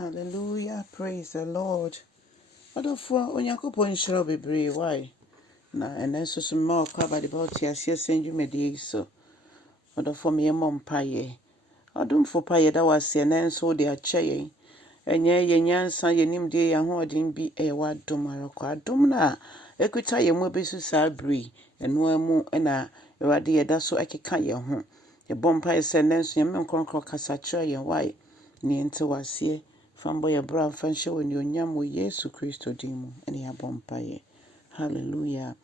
Hallelujah, praise the Lord. Adofo onyankopon shira bebre why na enenso so ma okaba about yase senju medie so. Adofo me mompaye. Adumfo paye da wase enenso de akyeye. Enye yenyansa yenim de yahodin bi ewa adom arako adom na ekuta ye mu besu sa bri eno amu na Ewurade yeda so ekeka ye ho. Ye bompaye se enenso ye menkronkro kasa kire ye why ne ente wase Fambo ya bra fanshe woni onyam Yesu Kristo dimu ene ya bompaye. Hallelujah.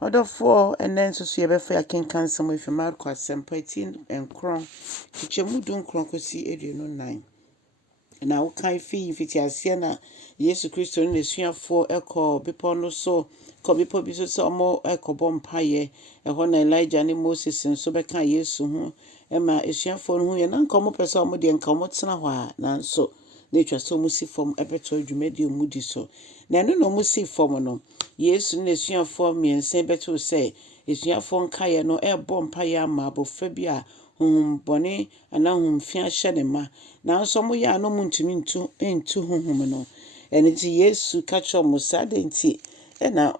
Odofo enen so ye befa ya kenkan sam efi Marko asempati enkron. Kichemu du nkron kosi eduonu 9. Na wo kan fi fiti ase na Yesu Kristo ne suafo ekọ bipo no so ko bipo bi so omo ekọ bompaye eho na Elijah ne Moses nso beka Yesu ho ema esuafo no ho ye na nka omo pese omo de nka omo tena ho a nanso nature so musi form ebeto adwumadi omudi so na no no musi form no Yesu ne suafo miense beto se esuafo nkaye no ebo mpaye ama abofa bi a bone ana humfia hye ne ma na nso mo ya no muntumi ntu huhum no ene ti Yesu ka cho mo sade nti na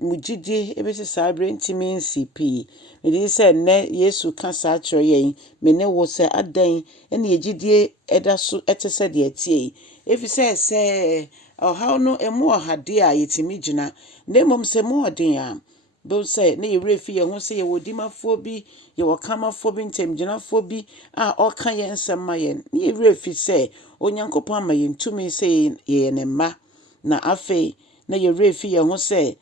megyedi ebesi sabre ntimi nsipi me say ne Yesu ka sa cho yen me ne wo se adan ene yegyidie edaso etese de atie efi se how no emu ohade a yetimi gina na mom se mo odin a bo say na yewre fi ye ho se ye wodimafo bi ye wokamafo bi ntemginafo bi a oka ye nsem ma ye na yewre fi se onyankopon ama ye ntumi se ye ne ma na afei na yewre fi ye ho se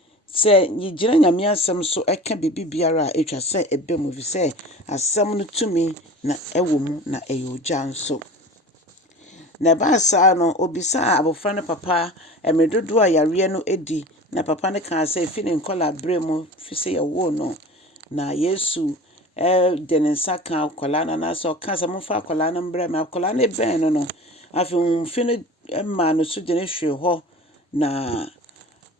yigina nyame asem so eka bibiara a etwa se ebemu fi se asem no tumi na ewo mu na eyogya nso na ba sa no obisa abofra ne papa emedodo a yare no edi na papa ne kan say fi ne nkola bremu fi se ye wo no na Yesu de ne nsa kan akola na so kan sa mfa akola na mbrem akola na ben no afi fi ne ma no so de ne hwe ho na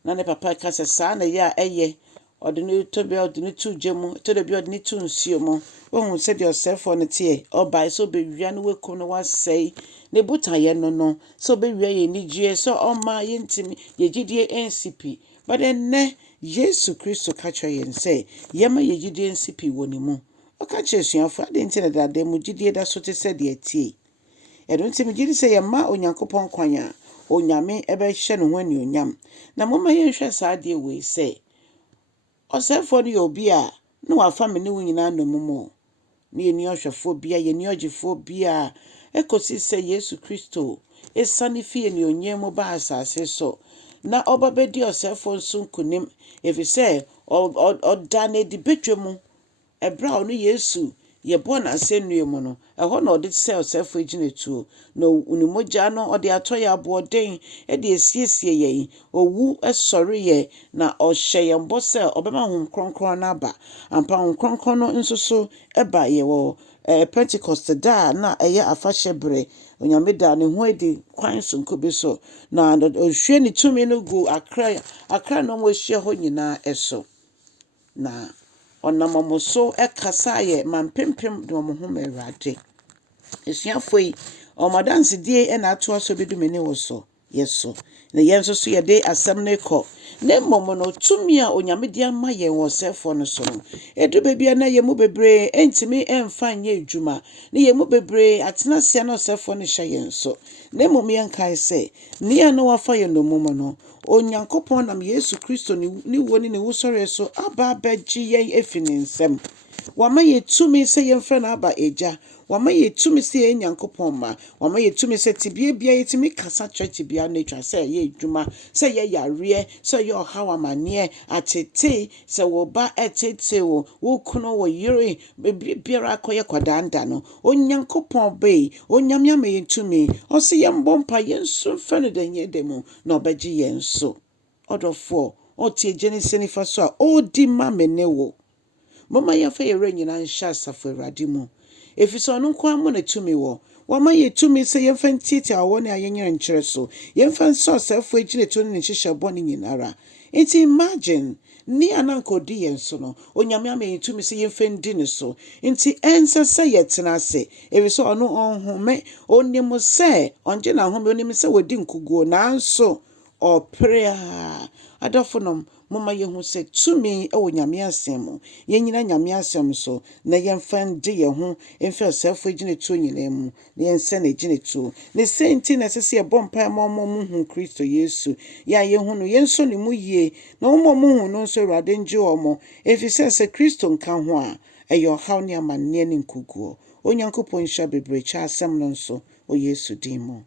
ne papa ka sa na ya eye odini tobi odini tujemu tobi odini tunsuo mo wohu se de osefo ne tie obai so be wia no wekom no wasei ne butaye no so be wia ye nigye so oma ye ntimi ye gidie NCP but enne Yesu Kristo ka cho ye nse yema ye gidie NCP woni mu o ka che suafo ade ntine dade mu gidie da so te se de atie edo ntimi gidi se yema onyankopon kwanya onyame ebe hye no hwani onyam na moma ye hwe sa de we se osefo ni obi a na wafa me ne wo nyina no mumo ni eni ohwefo bia ye ni ogefo bia ekosi se Yesu Kristo esani fi eni onyem ba asase so na obabedi osefo nso kunim efi se odane di betwemu ebra onu Yesu ye born asenu mu no eho na odi se osefo eginetuo no unimoja no odi atoye aboden e de esiesie ye owu esore ye na ohye ye mbose obema hum kronkron na ba ampa hum kronkron no nso so eba ye wo Pentecost da na eye afahye bre onyame da ne ho edi kwan so nkobe so na ohwe ni tumi no gu akra no mo hye ho nyina eso na onamomoso ekasa ye mampempem de omo ho Ewurade esuafo yi omadanse die na ato aso bedumene wo so yeso na yenso so ye de asem ne ko na momo no tumi a onyame de ama ye wo sefo no so no edu bebia na ye mu bebre entimi emfa nye adwuma na ye mu bebre atena sia na sefo no hye yenso na momo yenkai se ne na wafa ye no momo no onyankopon nam Yesu Kristo ni woni ne wosore so aba baji ye efini nsem wama ye tumi se ye mfra na aba eja wama ye tumi se ye nyankopon ma wama ye tumi se tibie bia ye timi kasa church bia na twa se ye adwuma se ye yare se ye ohawa mane atete se wo ba etete wo kuno wo yire biara akoye kwadanda no onyankopon be onyamya me ye tumi o se ye mbompa ye nso mfa no denye demu na obaji ye nso odofo o tie Genesis ni fa so a odi ma mene wo mama ya fa yere nyina nhya asafo Ewurade mu efiso no kwa mo na tumi wo wama ye tumi se ye fantiti awo ne ayenyere nkyere so ye fanso asafo agire to ne hyehyɛ bɔ ne nyinara. It's imagine ni anankodi yen so no onyame amayitumi se yemfendi ne so nti ense se yetena se ebi so ono onhome onim se onje na home onim se wodi nkuguo nanso oprea adafonom mama yehu se tumi e wo nyame asem yenyina nyame asem so na yemfendi ye ho emfe sefo gine tu nyina mu na yense na gine tu ne senti na sese e bompa momo hu Kristo Yesu ya yehu no yenso ne mu yie na momo hu no so Ewurade nje omo efise se Kristo nka ho a eyo haw ne amanne ne nkuguo onyankopon hya bebre cha asem no so o Yesu dimo